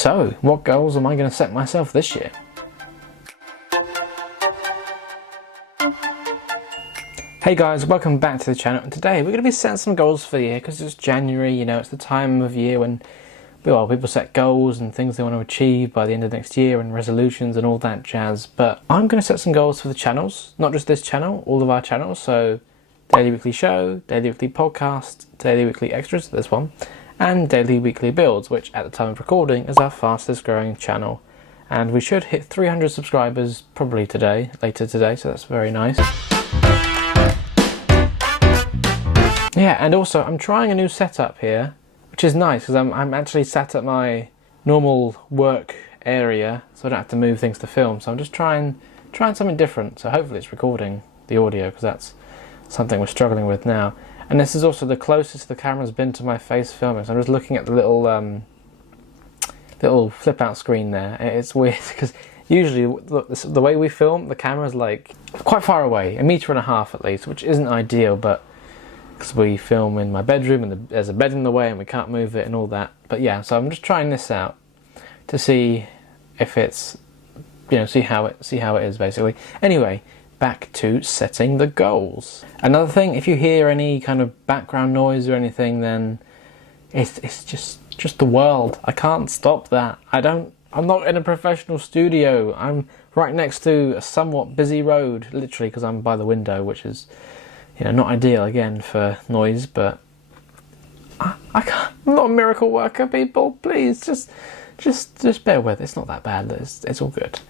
So, what goals am I going to set myself this year? Hey guys, welcome back to the channel, and today we're going to be setting some goals for the year because it's January, you know, it's the time of year when people set goals and things they want to achieve by the end of next year and resolutions and all that jazz. But I'm going to set some goals for the channels, not just this channel, all of our channels. So Daily Weekly Show, Daily Weekly Podcast, Daily Weekly Extras, this one, and Daily Weekly Builds, which at the time of recording is our fastest growing channel. And we should hit 300 subscribers probably later today, so that's very nice. Yeah, and also I'm trying a new setup here, which is nice because I'm actually sat at my normal work area, so I don't have to move things to film. So I'm just trying something different. So hopefully it's recording the audio, because that's something we're struggling with now. And this is also the closest the camera's been to my face filming. So I'm just looking at the little flip out screen there. It's weird because usually the way we film, the camera's like quite far away, 1.5 meters at least, which isn't ideal, but because we film in my bedroom and there's a bed in the way and we can't move it and all that. But yeah, so I'm just trying this out to see if it's, see how it is basically. Anyway, back to setting the goals. Another thing, if you hear any kind of background noise or anything, then it's just the world. I can't stop that. I'm not in a professional studio. I'm right next to a somewhat busy road, literally, because I'm by the window, which is, not ideal again for noise, but I can't. I'm not a miracle worker, people. Please, just bear with it. It's not that bad. It's all good.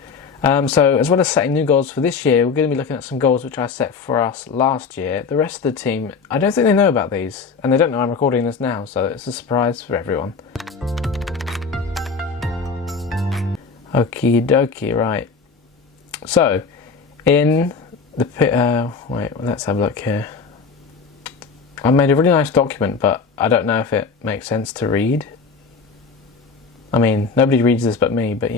So as well as setting new goals for this year, we're going to be looking at some goals which I set for us last year. The rest of the team, I don't think they know about these, and they don't know I'm recording this now, so it's a surprise for everyone. Okie dokie, right. So, in the wait, let's have a look here. I made a really nice document, but I don't know if it makes sense to read. I mean, nobody reads this but me, but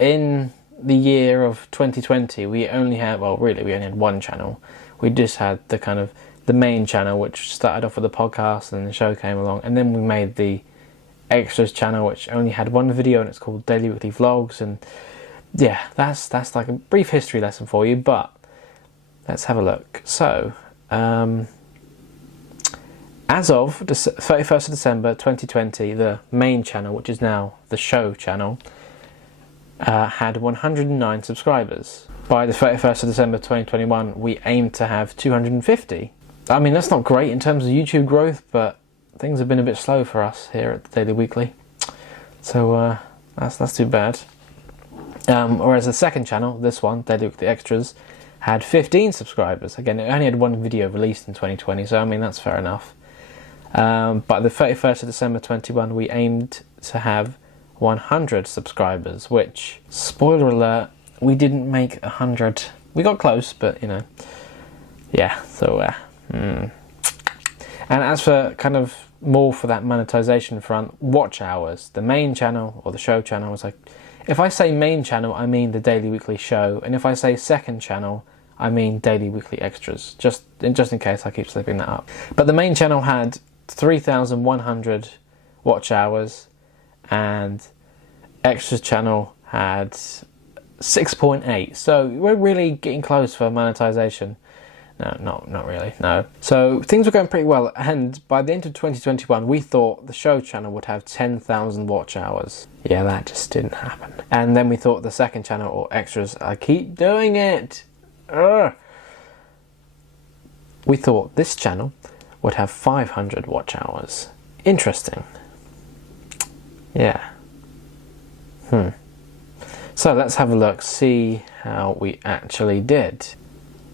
in the year of 2020, we only had one channel. We just had the main channel, which started off with the podcast, and the show came along, and then we made the extras channel, which only had one video, and it's called Daily Weekly Vlogs. And yeah, that's like a brief history lesson for you, but let's have a look. So as of 31st of December 2020, the main channel, which is now the show channel, had 109 subscribers. By the 31st of December 2021, we aimed to have 250. I mean, that's not great in terms of YouTube growth, but things have been a bit slow for us here at the Daily Weekly. So that's too bad. Whereas the second channel, this one, Daily Weekly Extras, had 15 subscribers. Again, it only had one video released in 2020, so I mean, that's fair enough. By the 31st of December 2021, we aimed to have 100 subscribers, which, spoiler alert, we didn't make 100. We got close, but yeah, so and as for more for that monetization front, watch hours, the main channel or the show channel was like, if I say main channel, I mean the Daily Weekly Show, and if I say second channel, I mean Daily Weekly Extras, just in case I keep slipping that up. But the main channel had 3,100 watch hours, and Extras channel had 6.8. So we're really getting close for monetization. No, not really, no. So things were going pretty well, and by the end of 2021, we thought the show channel would have 10,000 watch hours. Yeah, that just didn't happen. And then we thought the second channel, or Extras, I keep doing it. We thought this channel would have 500 watch hours. Interesting. Yeah. So let's have a look, see how we actually did.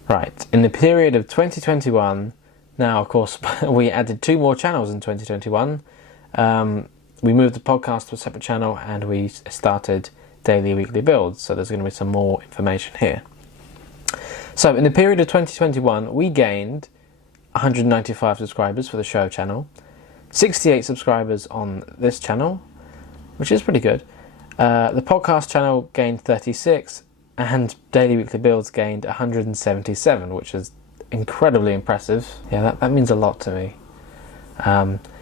Right, in the period of 2021, now of course we added 2 more channels in 2021. We moved the podcast to a separate channel, and we started Daily Weekly Builds, so there's going to be some more information here. So in the period of 2021, we gained 195 subscribers for the show channel, 68 subscribers on this channel, which is pretty good. The podcast channel gained 36, and Daily Weekly Builds gained 177, which is incredibly impressive. Yeah, that means a lot to me.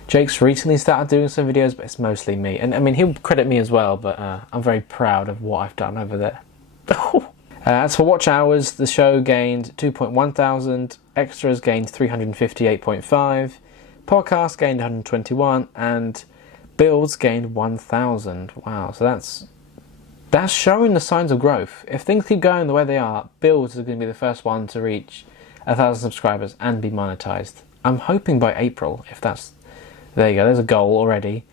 Jake's recently started doing some videos, but it's mostly me. And I mean, he'll credit me as well, but I'm very proud of what I've done over there. As for watch hours, the show gained 2.1 thousand, extras gained 358.5, podcast gained 121, and builds gained 1,000. Wow, so that's showing the signs of growth. If things keep going the way they are, builds is going to be the first one to reach 1,000 subscribers and be monetized. I'm hoping by April, if that's... There you go, there's a goal already.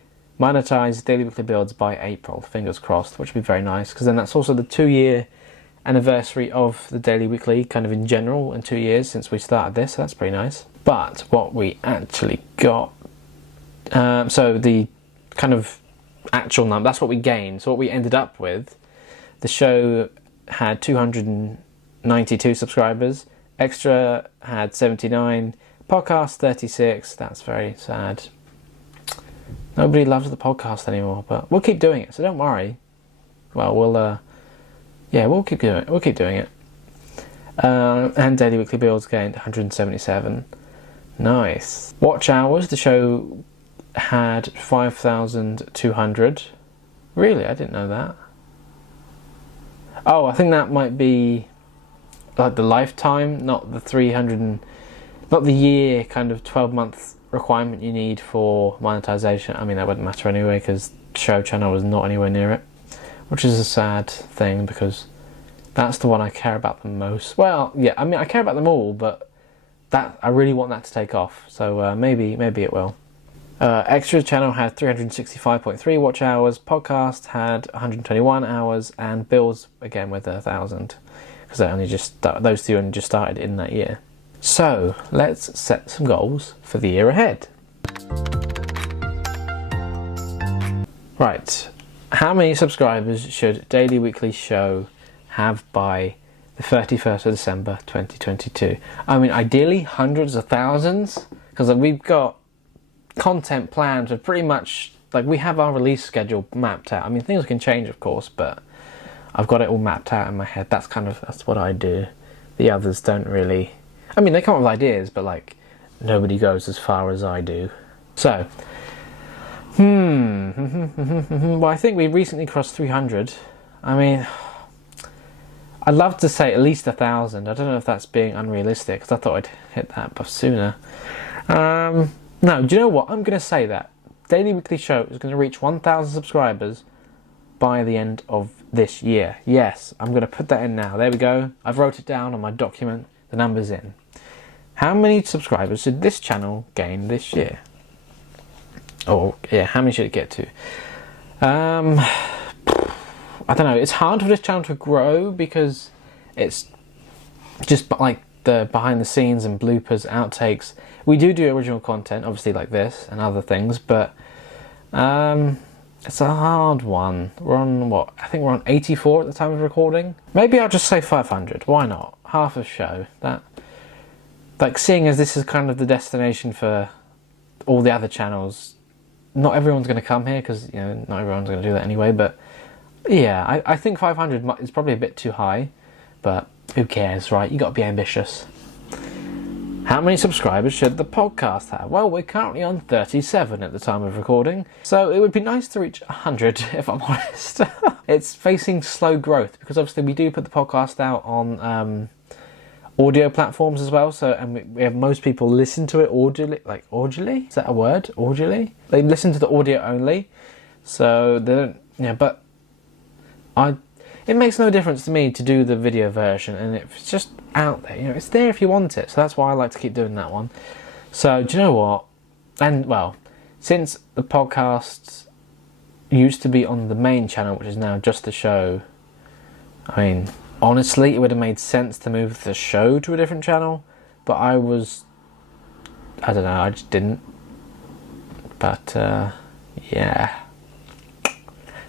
Monetize Daily Weekly Builds by April, fingers crossed, which would be very nice, because then that's also the 2-year anniversary of the Daily Weekly, kind of in general, in 2 years since we started this, so that's pretty nice. But what we actually got... so the kind of actual number, that's what we gained. So what we ended up with, the show had 292 subscribers, extra had 79, podcast 36, that's very sad. Nobody loves the podcast anymore, but we'll keep doing it, so don't worry. Well, we'll keep doing it. We'll keep doing it. And Daily Weekly Builds gained 177. Nice. Watch hours, the show had 5,200. Really? I didn't know that. Oh, I think that might be like the lifetime, not the 300 not the year kind of 12-month requirement you need for monetization. I mean, that wouldn't matter anyway because show channel was not anywhere near it, which is a sad thing because that's the one I care about the most. Well, yeah, I mean, I care about them all, but that I really want that to take off. So maybe it will. Extra channel had 365.3 watch hours, podcast had 121 hours, and builds again with 1,000 because those two only just started in that year. So let's set some goals for the year ahead. Right, how many subscribers should Daily Weekly Show have by the 31st of December 2022? I mean, ideally hundreds of thousands, because we've got content planned for pretty much, like, we have our release schedule mapped out. I mean, things can change, of course, but I've got it all mapped out in my head. That's what I do. The others don't really... I mean, they come up with ideas, but, like, nobody goes as far as I do. So, well, I think we recently crossed 300. I mean, I'd love to say at least 1,000. I don't know if that's being unrealistic, because I thought I'd hit that sooner. No, do you know what? I'm going to say that Daily Weekly Show is going to reach 1,000 subscribers by the end of this year. Yes, I'm going to put that in now. There we go. I've wrote it down on my document. The number's in. How many subscribers should this channel gain this year? Or, yeah, how many should it get to? I don't know. It's hard for this channel to grow because it's just like the behind the scenes and bloopers, outtakes. We do original content, obviously, like this and other things, but it's a hard one. We're on what? I think we're on 84 at the time of recording. Maybe I'll just say 500. Why not? Half a show. Like, seeing as this is kind of the destination for all the other channels, not everyone's going to come here because, you know, not everyone's going to do that anyway, but yeah, I think 500 is probably a bit too high, but who cares, right? You got to be ambitious. How many subscribers should the podcast have? Well, we're currently on 37 at the time of recording, so it would be nice to reach 100, if I'm honest. It's facing slow growth, because obviously we do put the podcast out on audio platforms as well, so, and we have most people listen to it audibly, is that a word? Audibly? They listen to the audio only, so they don't, yeah, but it makes no difference to me to do the video version, and it's just out there, you know, it's there if you want it, so that's why I like to keep doing that one. So, do you know what? And, well, since the podcast used to be on the main channel, which is now just the show, I mean, honestly, it would have made sense to move the show to a different channel, but I don't know, I just didn't. But, yeah.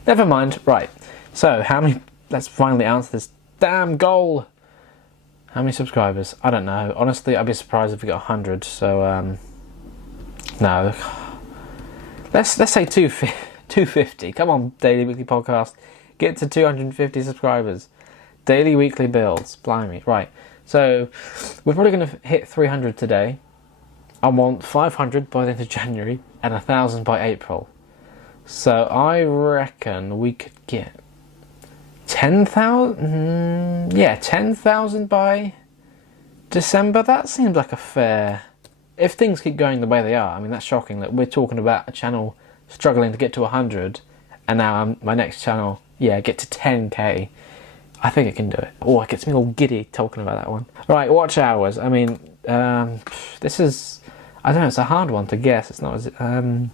Never mind. Right. So, let's finally answer this damn goal. How many subscribers? I don't know. Honestly, I'd be surprised if we got 100, so, no. Let's say 250. Come on, Daily Weekly Podcast. Get to 250 subscribers. Daily Weekly Builds. Blimey. Right. So, we're probably going to hit 300 today. I want 500 by the end of January and 1,000 by April. So I reckon we could get 10,000. Yeah, 10,000 by December. That seems like a fair. If things keep going the way they are, I mean, that's shocking that we're talking about a channel struggling to get to 100, and now my next channel, yeah, get to 10k. I think it can do it. Oh, it gets me all giddy talking about that one. Right, watch hours. I mean, this is, I don't know, it's a hard one to guess. It's not as, I don't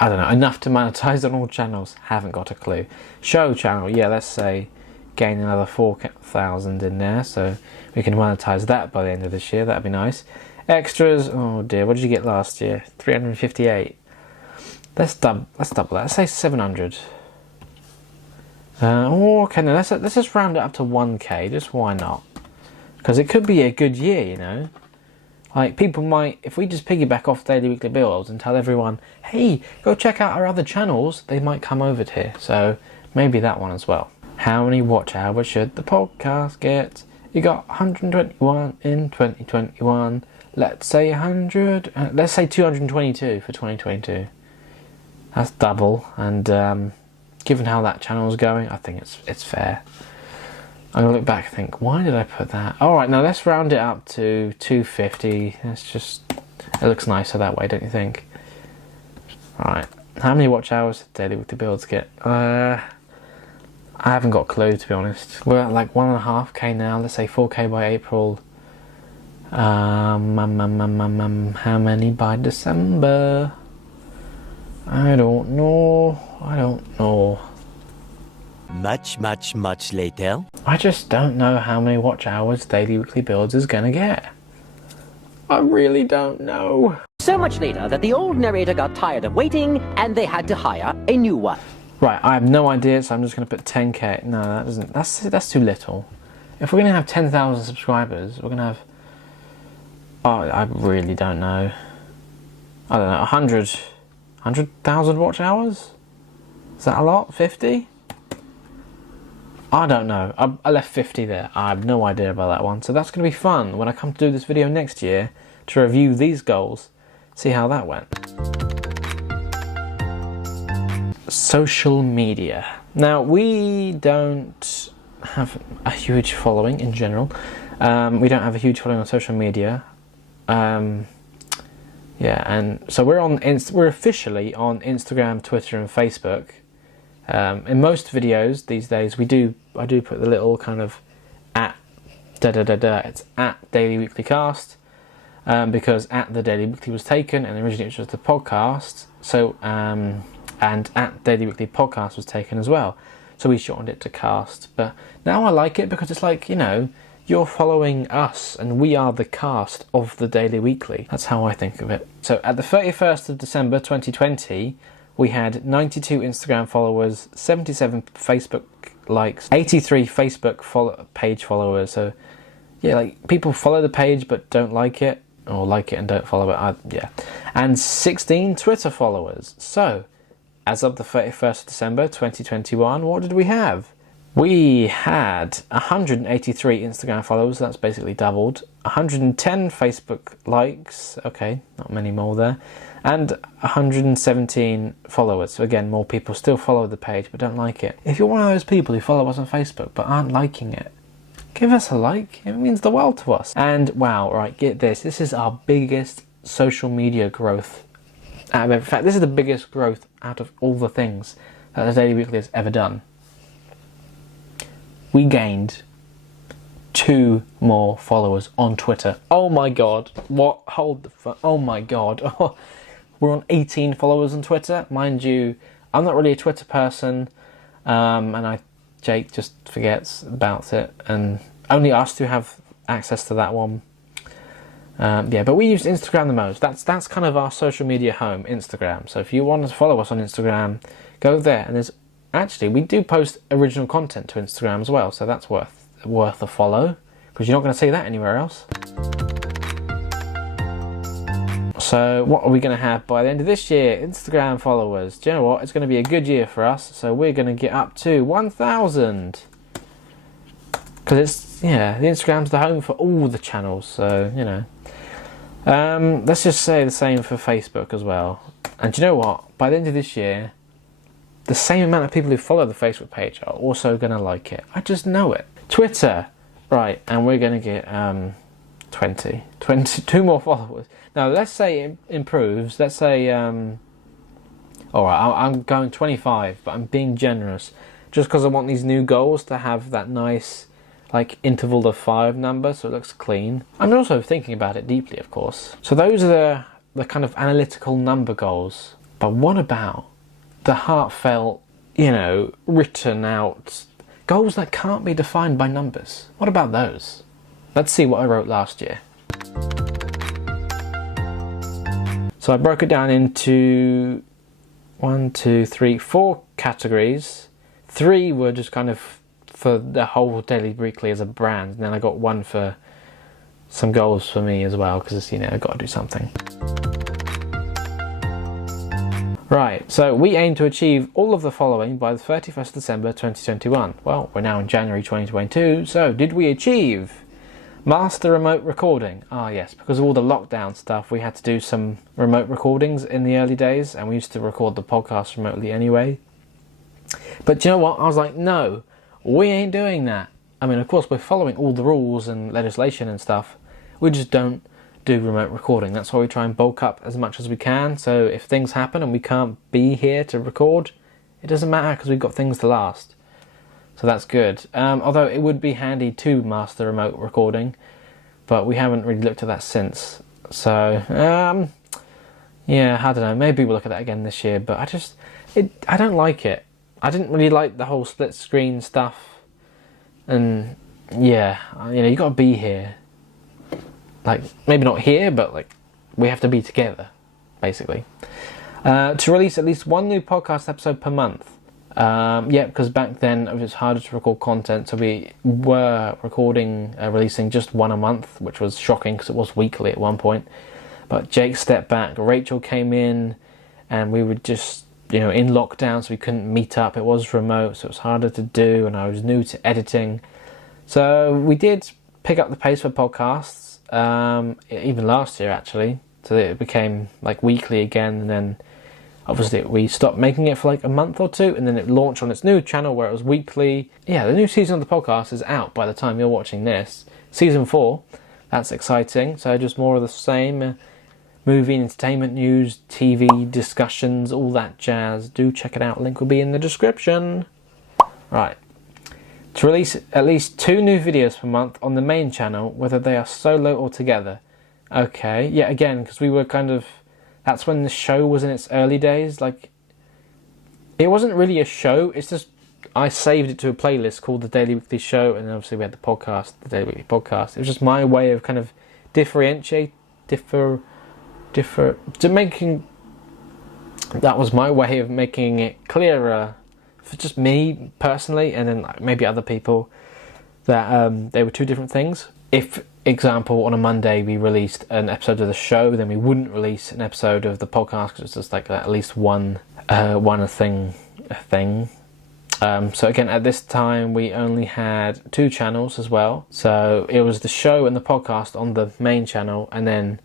know, enough to monetize on all channels. Haven't got a clue. Show channel, yeah, let's say gain another 4,000 in there, so we can monetize that by the end of this year. That'd be nice. Extras, oh dear, what did you get last year? 358. Let's double that. Let's say 700. Okay, no, let's just round it up to 1k. Just why not? Because it could be a good year, you know. Like, people might, if we just piggyback off Daily Weekly Builds and tell everyone, hey, go check out our other channels, they might come over to here. So maybe that one as well. How many watch hours should the podcast get? You got 121 in 2021. Let's say 100. Let's say 222 for 2022. That's double, and given how that channel is going, I think it's fair. I'm gonna look back and think, why did I put that? All right, now let's round it up to 250. It's just, it looks nicer that way, don't you think? All right, how many watch hours did Daily Weekly Builds get? I haven't got a clue, to be honest. We're at like 1.5k now. Let's say 4k by April. How many by December? I don't know. Much later. I just don't know how many watch hours Daily Weekly Builds is gonna get. I really don't know. So much later that the old narrator got tired of waiting and they had to hire a new one. Right, I have no idea, so I'm just gonna put 10k. No, that doesn't. That's too little. If we're gonna have 10,000 subscribers, we're gonna have. Oh, I really don't know. I don't know. 100,000 watch hours? Is that a lot? 50? I don't know. I left 50 there. I have no idea about that one. So that's going to be fun when I come to do this video next year to review these goals. See how that went. Social media. Now, we don't have a huge following in general. We don't have a huge following on social media. Yeah, and so we're officially on Instagram, Twitter, and Facebook. In most videos these days, I do put the little kind of it's at Daily Weekly Cast, because at the Daily Weekly was taken, and originally it was just the podcast. So and at Daily Weekly Podcast was taken as well. So we shortened it to Cast. But now I like it because it's like, you know, you're following us and we are the cast of the Daily Weekly. That's how I think of it. So at the 31st of December 2020, we had 92 Instagram followers, 77 Facebook likes, 83 Facebook page followers. So yeah, like, people follow the page but don't like it, or like it and don't follow it. Yeah. And 16 Twitter followers. So as of the 31st of December 2021, what did we have? We had 183 Instagram followers, that's basically doubled, 110 Facebook likes, okay, not many more there, and 117 followers. So again, more people still follow the page but don't like it. If you're one of those people who follow us on Facebook but aren't liking it, give us a like, it means the world to us. And wow, right, get this is our biggest social media growth. In fact, this is the biggest growth out of all the things that the Daily Weekly has ever done. We gained 2 more followers on Twitter. Oh my god. What? Hold the phone. Oh my god. We're on 18 followers on Twitter. Mind you, I'm not really a Twitter person. And Jake just forgets about it. And only us two have access to that one. Yeah, but we use Instagram the most. That's kind of our social media home, Instagram. So if you want to follow us on Instagram, go there. And there's actually, we do post original content to Instagram as well, so that's worth a follow, because you're not going to see that anywhere else. So what are we going to have by the end of this year? Instagram followers. Do you know what? It's going to be a good year for us, so we're going to get up to 1,000. Because it's, yeah, the Instagram's the home for all the channels, so, you know. Let's just say the same for Facebook as well. And do you know what? By the end of this year, the same amount of people who follow the Facebook page are also going to like it. I just know it. Twitter, right, and we're going to get 22 more followers. Now, let's say it improves. Let's say, alright, I'm going 25, but I'm being generous. Just because I want these new goals to have that nice, like, interval of 5 number, so it looks clean. I'm also thinking about it deeply, of course. So those are the kind of analytical number goals. But what about the heartfelt, written out goals that can't be defined by numbers? What about those? Let's see what I wrote last year. So I broke it down into 4 categories. 3 were just kind of for the whole Daily Weekly as a brand, and then I got 1 for some goals for me as well, because I've got to do something. Right, so we aim to achieve all of the following by the 31st of December 2021. Well, we're now in January 2022, so did we achieve? Master remote recording. Ah yes, because of all the lockdown stuff, we had to do some remote recordings in the early days, and we used to record the podcast remotely anyway. But do you know what? I was like, no, we ain't doing that. I mean, of course, we're following all the rules and legislation and stuff. We just don't do remote recording. That's why we try and bulk up as much as we can. So if things happen and we can't be here to record, it doesn't matter because we've got things to last. So that's good. Although it would be handy to master remote recording, but we haven't really looked at that since. So yeah, I don't know. Maybe we'll look at that again this year. But I don't like it. I didn't really like the whole split screen stuff. And yeah, you got to be here. Like, maybe not here, but like, we have to be together, basically. To release at least 1 new podcast episode per month. Because back then it was harder to record content, so we were releasing just 1 a month, which was shocking because it was weekly at one point. But Jake stepped back, Rachel came in, and we were just, in lockdown, so we couldn't meet up. It was remote, so it was harder to do, and I was new to editing. So we did pick up the pace for podcasts. Even last year actually, so it became like weekly again, and then obviously we stopped making it for like a month or 2, and then it launched on its new channel where it was weekly. Yeah, the new season of the podcast is out by the time you're watching this. Season 4, that's exciting. So just more of the same, movie and entertainment news, TV discussions, all that jazz. Do check it out, link will be in the description. Right. To release at least 2 new videos per month on the main channel, whether they are solo or together. Okay, yeah, again, because we were that's when the show was in its early days. Like, it wasn't really a show, it's just, I saved it to a playlist called The Daily Weekly Show, and then obviously we had the podcast, The Daily Weekly Podcast. It was just my way of kind of that was my way of making it clearer for just me personally, and then maybe other people, that they were 2 different things. If, example, on a Monday we released an episode of the show, then we wouldn't release an episode of the podcast because it's just like at least one thing. So again, at this time we only had 2 channels as well. So it was the show and the podcast on the main channel, and then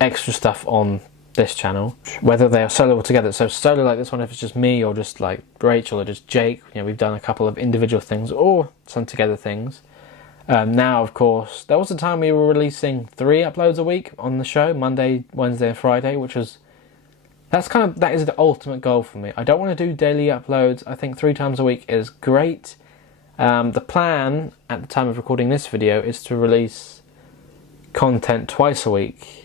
extra stuff on this channel, whether they are solo or together. So solo like this one, if it's just me, or just like Rachel, or just Jake, we've done a couple of individual things or some together things. Now, of course, there was a time we were releasing 3 uploads a week on the show, Monday, Wednesday and Friday, that is the ultimate goal for me. I don't want to do daily uploads. I think 3 times a week is great. The plan at the time of recording this video is to release content twice a week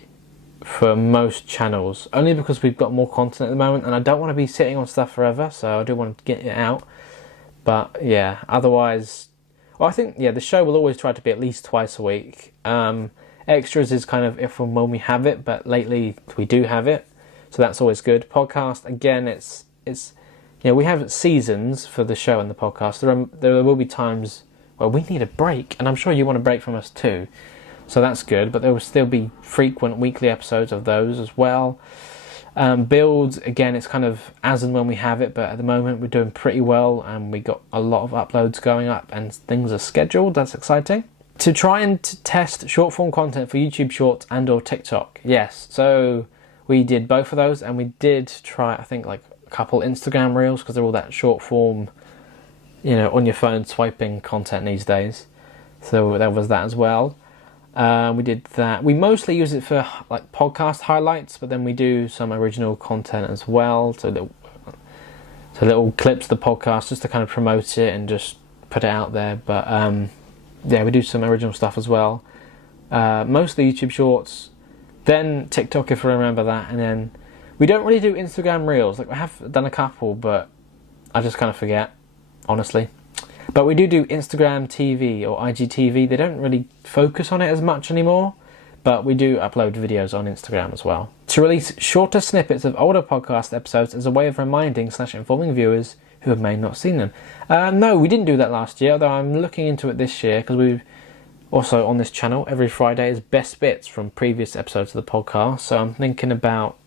for most channels, only because we've got more content at the moment, and I don't want to be sitting on stuff forever, so I do want to get it out. But yeah, otherwise, I think the show will always try to be at least twice a week. Extras is kind of if and when we have it, but lately we do have it, so that's always good. Podcast, again, it's we have seasons for the show and the podcast. There will be times where we need a break, and I'm sure you want a break from us too. So that's good, but there will still be frequent weekly episodes of those as well. Builds, again, it's kind of as and when we have it, but at the moment we're doing pretty well, and we got a lot of uploads going up and things are scheduled. That's exciting. To try and test short form content for YouTube Shorts and or TikTok. Yes, so we did both of those, and we did try, I think, like a couple Instagram Reels, because they're all that short form, you know, on your phone swiping content these days. So there was that as well. We did that. We mostly use it for like podcast highlights, but then we do some original content as well. So little clips of the podcast just to kind of promote it and just put it out there. But yeah, we do some original stuff as well. Mostly YouTube Shorts, then TikTok if I remember that, and then we don't really do Instagram Reels. Like, I have done a couple, but I just kind of forget, honestly. But we do Instagram TV or IGTV. They don't really focus on it as much anymore, but we do upload videos on Instagram as well. To release shorter snippets of older podcast episodes as a way of reminding / informing viewers who have may not seen them. No, we didn't do that last year, although I'm looking into it this year, because we've also on this channel every Friday is best bits from previous episodes of the podcast. So I'm thinking about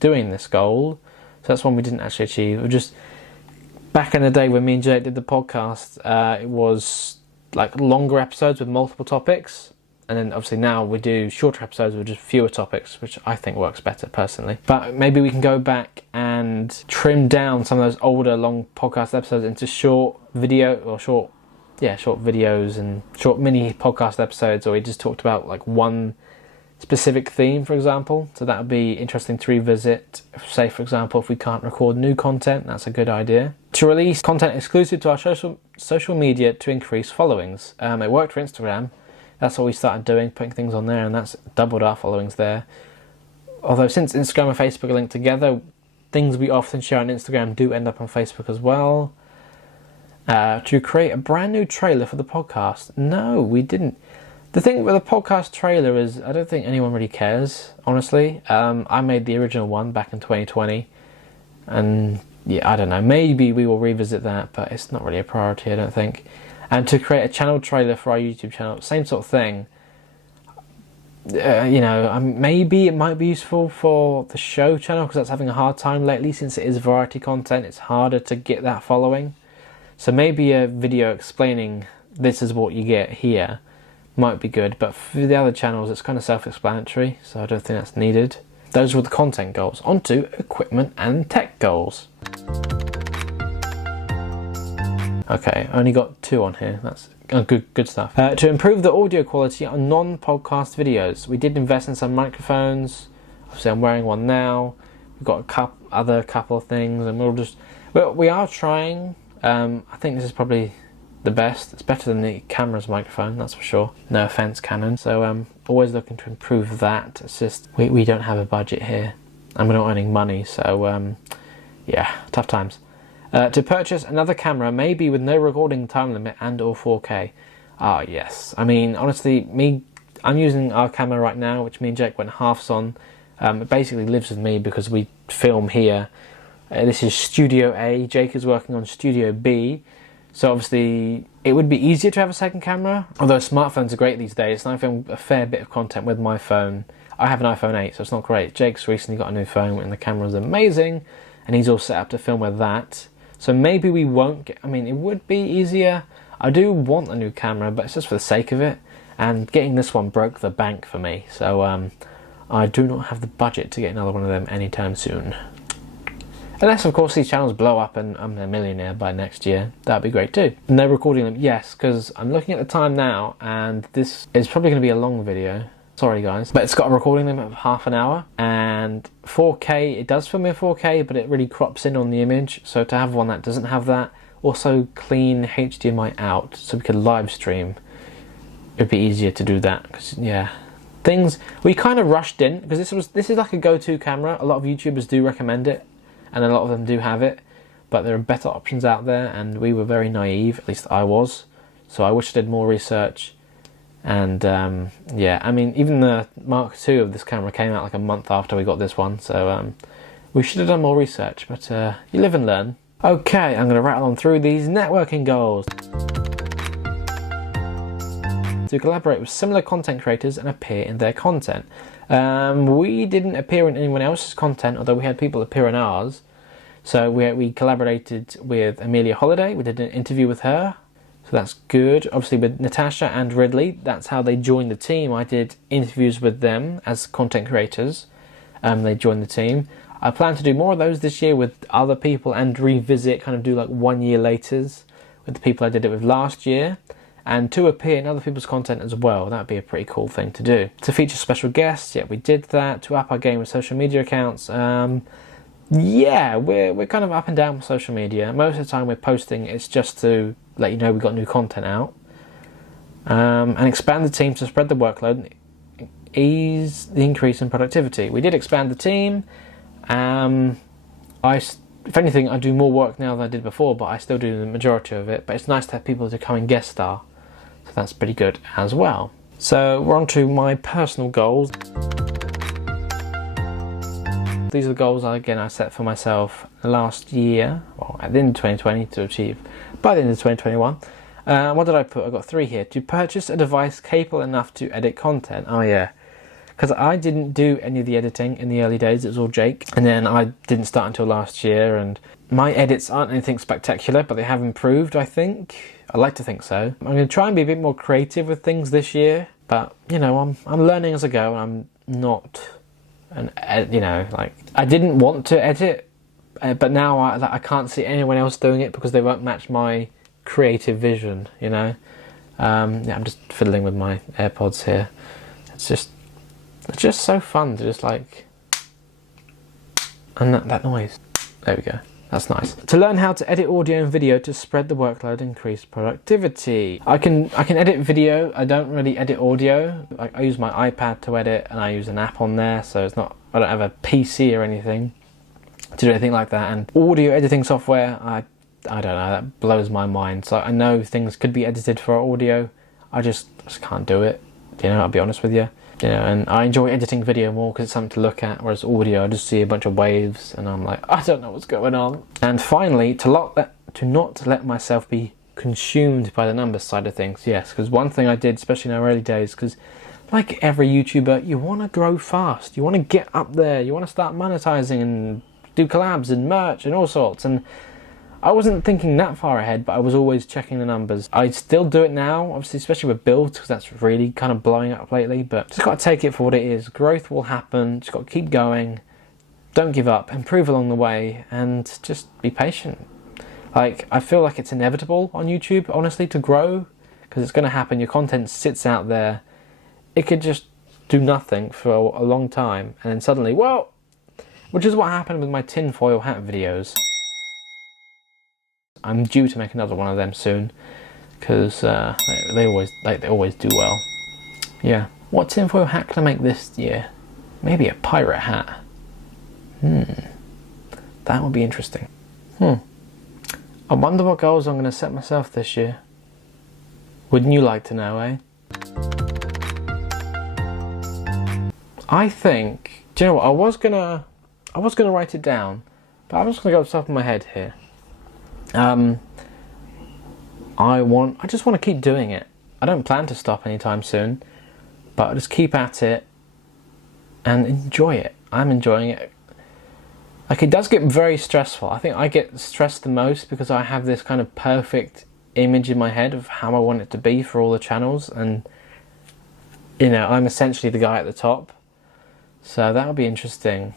doing this goal. So that's one we didn't actually achieve. It was just back in the day when me and Jake did the podcast, it was like longer episodes with multiple topics. And then obviously now we do shorter episodes with just fewer topics, which I think works better personally. But maybe we can go back and trim down some of those older long podcast episodes into short video or short videos and short mini podcast episodes, or we just talked about like one specific theme, for example. So that would be interesting to revisit. Say, for example, if we can't record new content, that's a good idea. To release content exclusive to our social media to increase followings. It worked for Instagram. That's what we started doing, putting things on there, and that's doubled our followings there. Although since Instagram and Facebook are linked together, things we often share on Instagram do end up on Facebook as well. To create a brand new trailer for the podcast. No, we didn't. The thing with the podcast trailer is I don't think anyone really cares, honestly. I made the original one back in 2020, and yeah, I don't know, maybe we will revisit that, but it's not really a priority, I don't think. And to create a channel trailer for our YouTube channel, same sort of thing. You know, maybe it might be useful for the show channel, because that's having a hard time lately. Since it is variety content, it's harder to get that following. So maybe a video explaining this is what you get here might be good, but for the other channels it's kind of self-explanatory, so I don't think that's needed. Those were the content goals. On to equipment and tech goals. Okay, only got 2 on here. That's good stuff. To improve the audio quality on non-podcast videos, we did invest in some microphones. Obviously, I'm wearing one now. We've got a couple of things, and we are trying. I think this is probably the best. It's better than the camera's microphone, that's for sure. No offense, Canon. So I'm always looking to improve that. It's just we don't have a budget here, and we're not earning money. So yeah, tough times. To purchase another camera, maybe with no recording time limit and or 4K. Ah, yes. I mean, honestly, I'm using our camera right now, which me and Jake went halves on. It basically lives with me because we film here. This is Studio A. Jake is working on Studio B. So obviously, it would be easier to have a second camera. Although smartphones are great these days, and I film a fair bit of content with my phone. I have an iPhone 8, so it's not great. Jake's recently got a new phone, and the camera's amazing, and he's all set up to film with that. So maybe we won't get, I mean, it would be easier. I do want a new camera, but it's just for the sake of it. And getting this one broke the bank for me. So I do not have the budget to get another one of them anytime soon. Unless, of course, these channels blow up and I'm a millionaire by next year. That'd be great too. And they're recording them, yes, because I'm looking at the time now, and this is probably going to be a long video. Sorry guys, but it's got a recording limit of half an hour, and 4K, it does film in 4K, but it really crops in on the image. So to have one that doesn't have that, also clean HDMI out, so we could live stream. It'd be easier to do that, because yeah, we kind of rushed in, because this is like a go-to camera. A lot of YouTubers do recommend it, and a lot of them do have it, but there are better options out there, and we were very naive, at least I was. So I wish I did more research. And yeah, I mean, even the Mark II of this camera came out like a month after we got this one, so we should have done more research, but you live and learn. Okay, I'm going to rattle on through these networking goals. To collaborate with similar content creators and appear in their content. We didn't appear in anyone else's content, although we had people appear in ours. So we collaborated with AMELIA HOLLIDAY. We did an interview with her. So So that's good. Obviously with Natasha and Ridley, that's how they joined the team. I did interviews with them as content creators. They joined the team. I plan to do more of those this year with other people and revisit, kind of do like 1 year laters with the people I did it with last year, and to appear in other people's content as well. That would be a pretty cool thing to do. To feature special guests, yeah, we did that. To up our game with social media accounts, yeah, we're kind of up and down with social media. Most of the time we're posting, it's just to let you know we've got new content out. And expand the team to spread the workload and ease the increase in productivity. We did expand the team. If anything, I do more work now than I did before, but I still do the majority of it. But it's nice to have people to come and guest star, so that's pretty good as well. So we're on to my personal goals. These are the goals I set for myself last year, well, at the end of 2020 to achieve by the end of 2021. What did I put? I got 3 here. To purchase a device capable enough to edit content. Oh yeah. Because I didn't do any of the editing in the early days, it was all Jake. And then I didn't start until last year, and my edits aren't anything spectacular, but they have improved, I think. I like to think so. I'm going to try and be a bit more creative with things this year, but, you know, I'm learning as I go, and I'm not, you know, like, I didn't want to edit, but now I can't see anyone else doing it because they won't match my creative vision, you know. Yeah, I'm just fiddling with my AirPods here. It's just so fun to just like, and that noise. There we go. That's nice. To learn how to edit audio and video to spread the workload, increase productivity. I can edit video. I don't really edit audio. I use my iPad to edit, and I use an app on there, so it's not. I don't have a PC or anything to do anything like that. And audio editing software, I don't know. That blows my mind. So I know things could be edited for audio. I just can't do it. You know, I'll be honest with you. You know, and I enjoy editing video more because it's something to look at, whereas audio, I just see a bunch of waves and I'm like, I don't know what's going on. And finally, to not let myself be consumed by the numbers side of things. Yes, because one thing I did, especially in our early days, because like every YouTuber, you want to grow fast. You want to get up there. You want to start monetizing and do collabs and merch and all sorts. And I wasn't thinking that far ahead, but I was always checking the numbers. I still do it now, obviously, especially with builds, because that's really kind of blowing up lately. But just got to take it for what it is. Growth will happen. Just got to keep going. Don't give up. Improve along the way, and just be patient. Like, I feel like it's inevitable on YouTube, honestly, to grow, because it's going to happen. Your content sits out there. It could just do nothing for a long time, and then suddenly, whoa! Which is what happened with my tinfoil hat videos. I'm due to make another one of them soon, because they always do well. Yeah. What tinfoil hat can I make this year? Maybe a pirate hat. That would be interesting. I wonder what goals I'm going to set myself this year. Wouldn't you like to know, eh? I think, do you know what, I was gonna write it down, but I'm just gonna go off the top of my head here. I just want to keep doing it. I don't plan to stop anytime soon, but I just keep at it and enjoy it. I'm enjoying it. Like, it does get very stressful. I think I get stressed the most because I have this kind of perfect image in my head of how I want it to be for all the channels, and you know, I'm essentially the guy at the top. So that'll be interesting.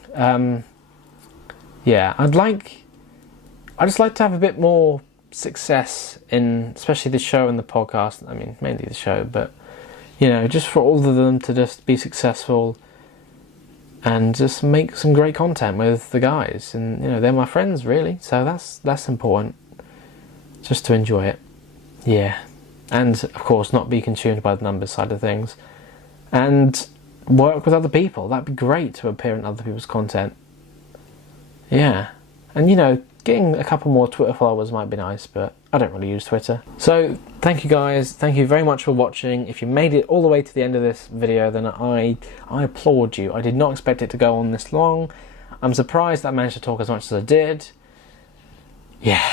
Yeah, I just like to have a bit more success in, especially the show and the podcast. I mean, mainly the show, but you know, just for all of them to just be successful and just make some great content with the guys. And you know, they're my friends, really. So that's important. Just to enjoy it. Yeah, and of course, not be consumed by the numbers side of things, and work with other people. That'd be great to appear in other people's content. Yeah, and you know, getting a couple more Twitter followers might be nice, but I don't really use Twitter. So thank you guys, thank you very much for watching. If you made it all the way to the end of this video, then I applaud you. I did not expect it to go on this long. I'm surprised that I managed to talk as much as I did. Yeah,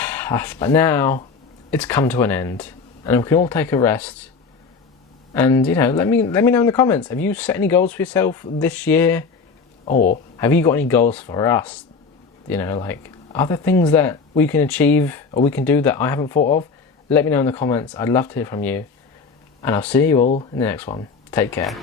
but now it's come to an end, and we can all take a rest. And you know, let me know in the comments. Have you set any goals for yourself this year, or have you got any goals for us? You know, like, are there things that we can achieve or we can do that I haven't thought of? Let me know in the comments. I'd love to hear from you. And I'll see you all in the next one. Take care.